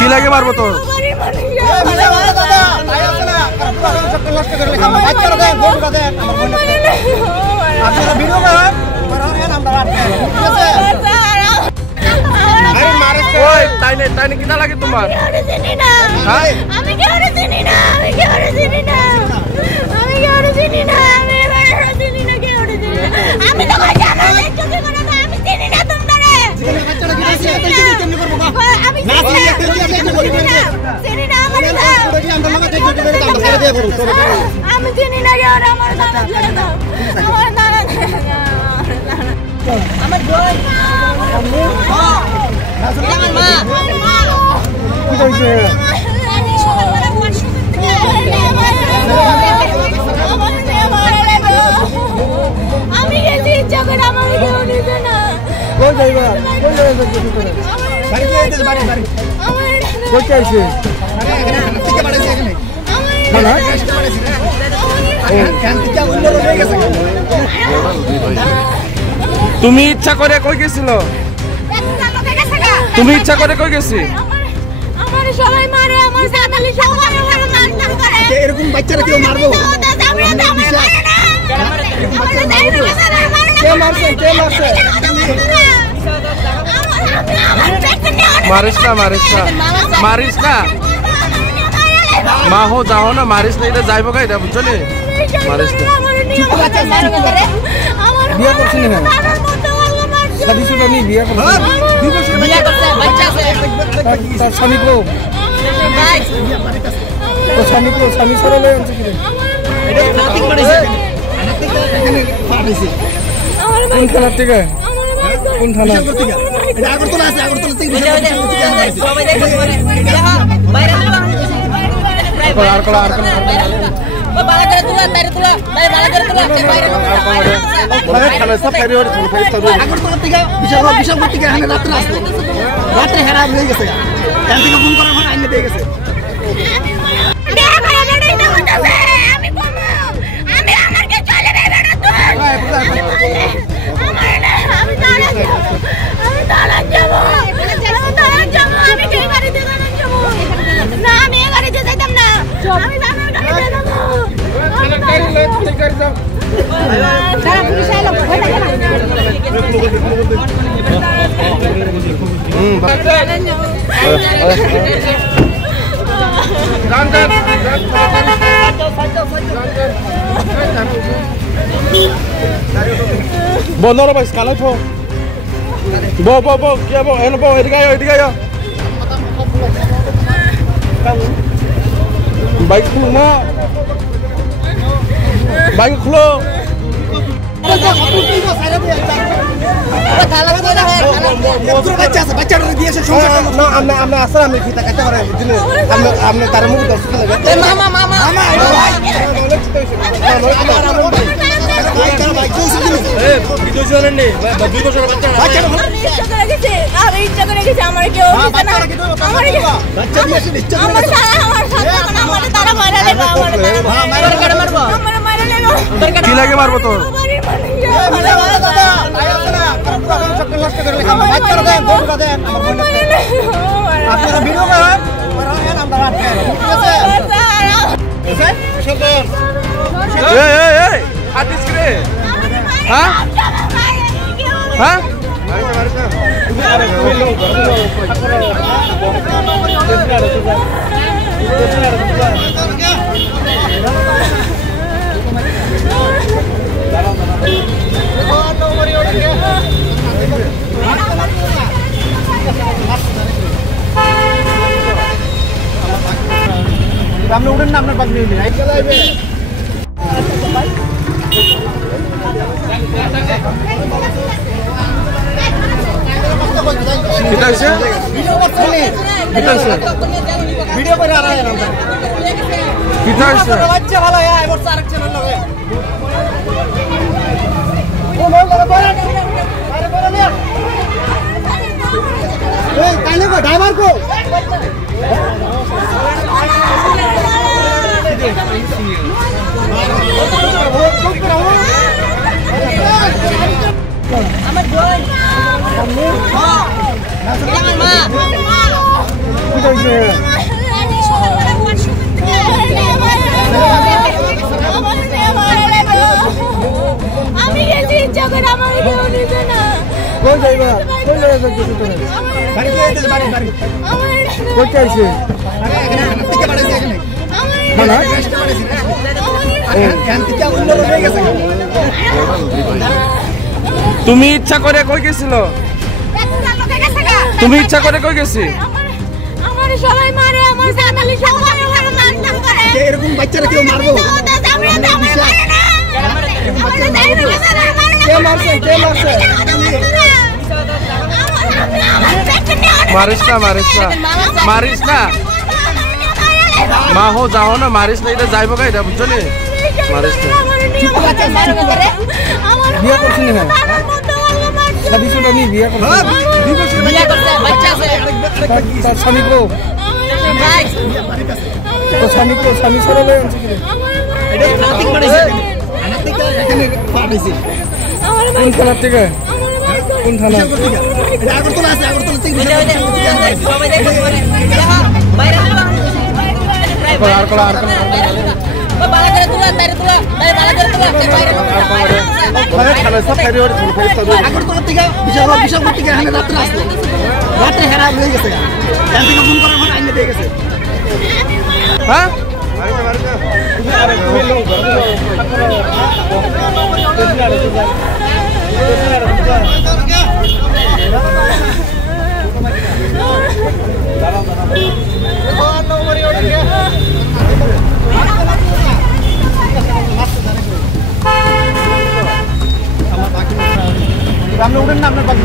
কি লাগে মারবো তোর তাইনে কিনা লাগে তোমার তুমি ইচ্ছা করে কই গেছিল তুমি ইচ্ছা করে কই গেছি আমার সবাই মারে আমার সাতালি সবাই আমার মারধর করে এরকম বাচ্চারা কেউ মারবো কে মারছে मारिस ना मारिस ना माहो जाओ ना मारिस ना इधर जाइबो का इधर बुझছো নি मारिस ना বিয়ে করছিস না শাদি শুরু নি বিয়ে করছিস বিয়ে করছে বাচ্চা আছে তার স্বামী কো ও স্বামী সরে লই আনছে কি রে এটা নাতিক পড়েছে এখানে ফাটাইছে কোন থানা থেকে কোন থানা এটা আগরতলা আছে আগরতলা থেকে সবাই দেখো বাইরে আর কলা ও বালা করে তুলা বাইরে তুলা বালা করে তুলা বাইরে বাইরে খানা সব ফেরি হয়ে ফেরি তো আগরতলা থেকে বিশাল থেকে এখানে রাতে হেরা হয়ে গেছে এখান থেকে ফোন করার পর আইনে দিয়ে গেছে Bo no ba skala po. Bo kya bo eno bo edik ayo. Bike khlo na. Bike khlo. বাচ্চারা দিয়েছে না আমরা আসলে আমি ফিতা কাটা করে দিনে আমরা তার মুখ দর্শক লাগে মামা কি লাগে মারবো তোর আপনারা ভিডিও করেন হাতিস রে হ্যাঁ হ্যাঁ সামনে উঠেন না আপনার পাশে নিয়ে আই চালাইবে কিটা হইছে ভিডিও করে আর আয় না কিটা হইছে বাচ্চা ভালো এবার আরেক চ্যানেল লাগে ও লোক আরে বড় নিয়া এই কানে কো ড্রাইভার কো আমার বোন আমার মা কিটা হইছে আমি গেছি ইচ্ছা করে আমার কেউ নিবে না কই যাইবা কই যাইবা কিছু করে বাড়ি যাইতে বাড়ি কই আইছে এখানে থেকে বাড়াইছে এখানে না রেস্ট বাড়াইছে এখান থেকে অন্য লোক হয়ে গেছে তুমি ইচ্ছা করে কই গেছিল তুমি ইচ্ছা করে কই গেছি আমার সবাই মারে আমার সাতালি সবাই আমার মারতাম করে এরকম বাচ্চারা কেউ মারবো কে মারছে মারিস না মা হো যাও না মারিস না এটা যাইব কা এটা বুঝছো নি মারিস না বিয়ে করছিস না শাদি শুনা নি বিয়ে করছিস বাচ্চা আছে তার স্বামী কো ভাই তো স্বামী ছাড়া লই আনছি কি এটা নাতিক বাড়াইছে এখানে পাঠাইছে কোন থানার থেকে কোন থানা এটা আগরতলা আছে আগরতলা থেকে আর কলা আগরতলা থেকে বিশাল থেকে এখানে রাত্রে আসলো রাত্রে খারাপ হয়ে গেছে এখান থেকে ফোন করার পর আইনে দিয়ে গেছে হ্যাঁ আমরা উঠেন না আপনার পাখি